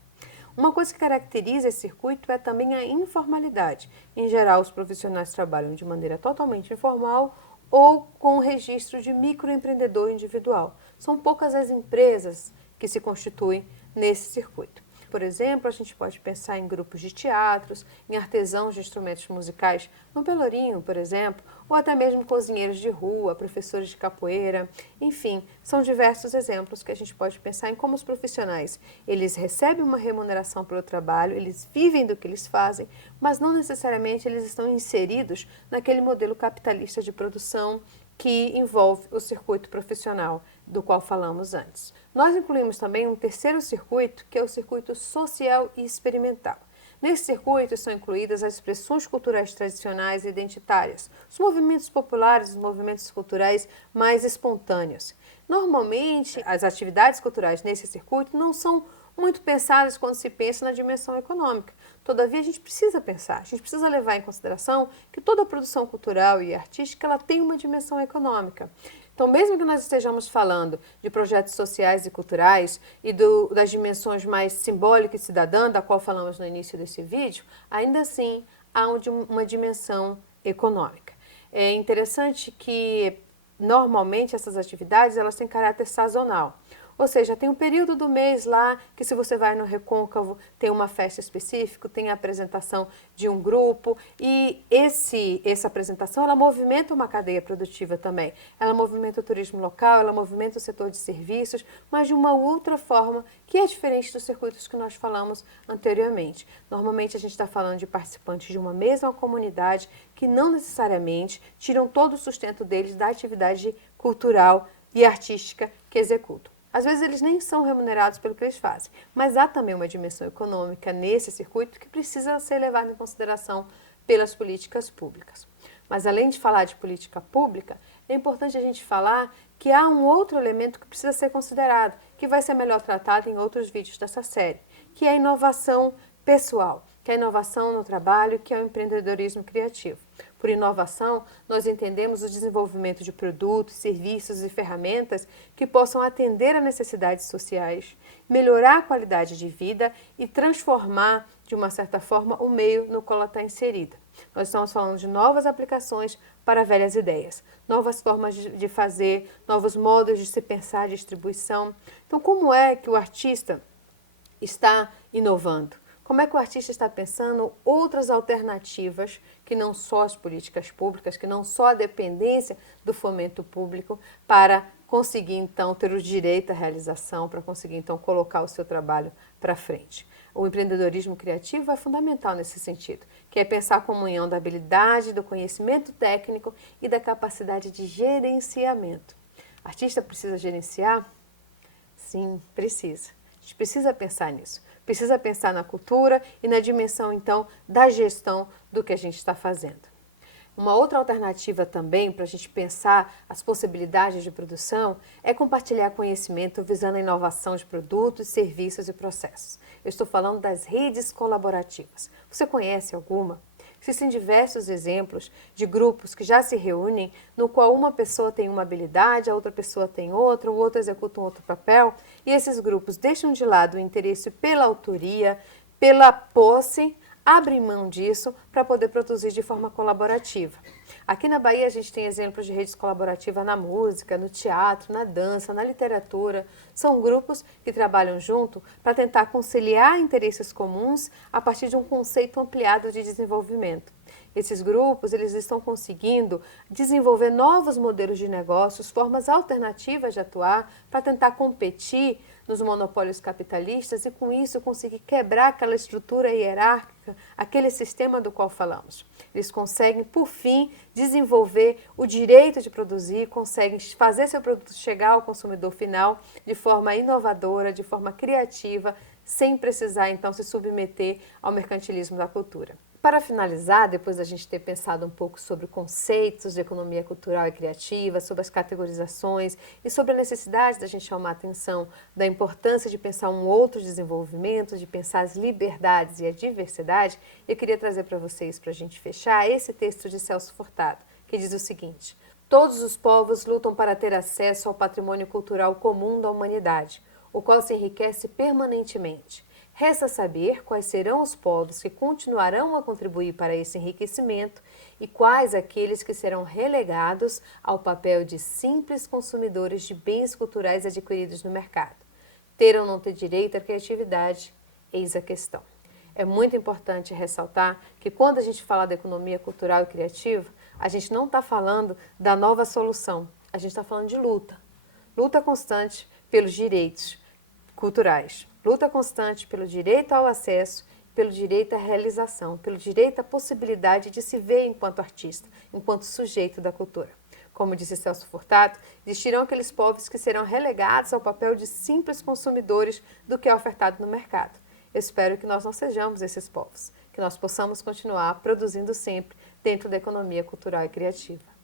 Uma coisa que caracteriza esse circuito é também a informalidade. Em geral, os profissionais trabalham de maneira totalmente informal ou com registro de microempreendedor individual. São poucas as empresas que se constituem nesse circuito. Por exemplo, a gente pode pensar em grupos de teatros, em artesãos de instrumentos musicais, no Pelourinho, por exemplo, ou até mesmo cozinheiros de rua, professores de capoeira. Enfim, são diversos exemplos que a gente pode pensar em como os profissionais, eles recebem uma remuneração pelo trabalho, eles vivem do que eles fazem, mas não necessariamente eles estão inseridos naquele modelo capitalista de produção que envolve o circuito profissional, do qual falamos antes. Nós incluímos também um terceiro circuito, que é o circuito social e experimental. Nesse circuito estão incluídas as expressões culturais tradicionais e identitárias, os movimentos populares, os movimentos culturais mais espontâneos. Normalmente, as atividades culturais nesse circuito não são muito pensadas quando se pensa na dimensão econômica. Todavia, a gente precisa pensar, a gente precisa levar em consideração que toda a produção cultural e artística ela tem uma dimensão econômica. Então, mesmo que nós estejamos falando de projetos sociais e culturais e das dimensões mais simbólica e cidadã, da qual falamos no início desse vídeo, ainda assim há uma dimensão econômica. É interessante que, normalmente, essas atividades elas têm caráter sazonal. Ou seja, tem um período do mês lá que se você vai no Recôncavo tem uma festa específica, tem a apresentação de um grupo e essa apresentação ela movimenta uma cadeia produtiva também. Ela movimenta o turismo local, ela movimenta o setor de serviços, mas de uma outra forma que é diferente dos circuitos que nós falamos anteriormente. Normalmente a gente está falando de participantes de uma mesma comunidade que não necessariamente tiram todo o sustento deles da atividade cultural e artística que executam. Às vezes eles nem são remunerados pelo que eles fazem, mas há também uma dimensão econômica nesse circuito que precisa ser levada em consideração pelas políticas públicas. Mas além de falar de política pública, é importante a gente falar que há um outro elemento que precisa ser considerado, que vai ser melhor tratado em outros vídeos dessa série, que é a inovação pessoal, que é a inovação no trabalho, que é o empreendedorismo criativo. Por inovação, nós entendemos o desenvolvimento de produtos, serviços e ferramentas que possam atender a necessidades sociais, melhorar a qualidade de vida e transformar, de uma certa forma, o meio no qual ela está inserida. Nós estamos falando de novas aplicações para velhas ideias, novas formas de fazer, novos modos de se pensar a distribuição. Então, como é que o artista está inovando? Como é que o artista está pensando outras alternativas que não só as políticas públicas, que não só a dependência do fomento público para conseguir então ter o direito à realização, para conseguir então colocar o seu trabalho para frente. O empreendedorismo criativo é fundamental nesse sentido, que é pensar a comunhão da habilidade, do conhecimento técnico e da capacidade de gerenciamento. O artista precisa gerenciar? Sim, precisa. A gente precisa pensar nisso. Precisa pensar na cultura e na dimensão, então, da gestão do que a gente está fazendo. Uma outra alternativa também para a gente pensar as possibilidades de produção é compartilhar conhecimento visando a inovação de produtos, serviços e processos. Eu estou falando das redes colaborativas. Você conhece alguma? Existem diversos exemplos de grupos que já se reúnem, no qual uma pessoa tem uma habilidade, a outra pessoa tem outra, o outro executa um outro papel, e esses grupos deixam de lado o interesse pela autoria, pela posse, abrem mão disso para poder produzir de forma colaborativa. Aqui na Bahia a gente tem exemplos de redes colaborativas na música, no teatro, na dança, na literatura. São grupos que trabalham junto para tentar conciliar interesses comuns a partir de um conceito ampliado de desenvolvimento. Esses grupos eles estão conseguindo desenvolver novos modelos de negócios, formas alternativas de atuar para tentar competir nos monopólios capitalistas e com isso conseguir quebrar aquela estrutura hierárquica, aquele sistema do qual falamos. Eles conseguem, por fim, desenvolver o direito de produzir, conseguem fazer seu produto chegar ao consumidor final de forma inovadora, de forma criativa, sem precisar então se submeter ao mercantilismo da cultura. Para finalizar, depois da gente ter pensado um pouco sobre conceitos de economia cultural e criativa, sobre as categorizações e sobre a necessidade da gente chamar a atenção da importância de pensar um outro desenvolvimento, de pensar as liberdades e a diversidade, eu queria trazer para vocês, para a gente fechar, esse texto de Celso Furtado, que diz o seguinte: todos os povos lutam para ter acesso ao patrimônio cultural comum da humanidade, o qual se enriquece permanentemente. Resta saber quais serão os povos que continuarão a contribuir para esse enriquecimento e quais aqueles que serão relegados ao papel de simples consumidores de bens culturais adquiridos no mercado. Ter ou não ter direito à criatividade, eis a questão. É muito importante ressaltar que quando a gente fala da economia cultural e criativa, a gente não está falando da nova solução, a gente está falando de luta. Luta constante pelos direitos culturais. Luta constante pelo direito ao acesso, pelo direito à realização, pelo direito à possibilidade de se ver enquanto artista, enquanto sujeito da cultura. Como disse Celso Furtado, existirão aqueles povos que serão relegados ao papel de simples consumidores do que é ofertado no mercado. Eu espero que nós não sejamos esses povos, que nós possamos continuar produzindo sempre dentro da economia cultural e criativa.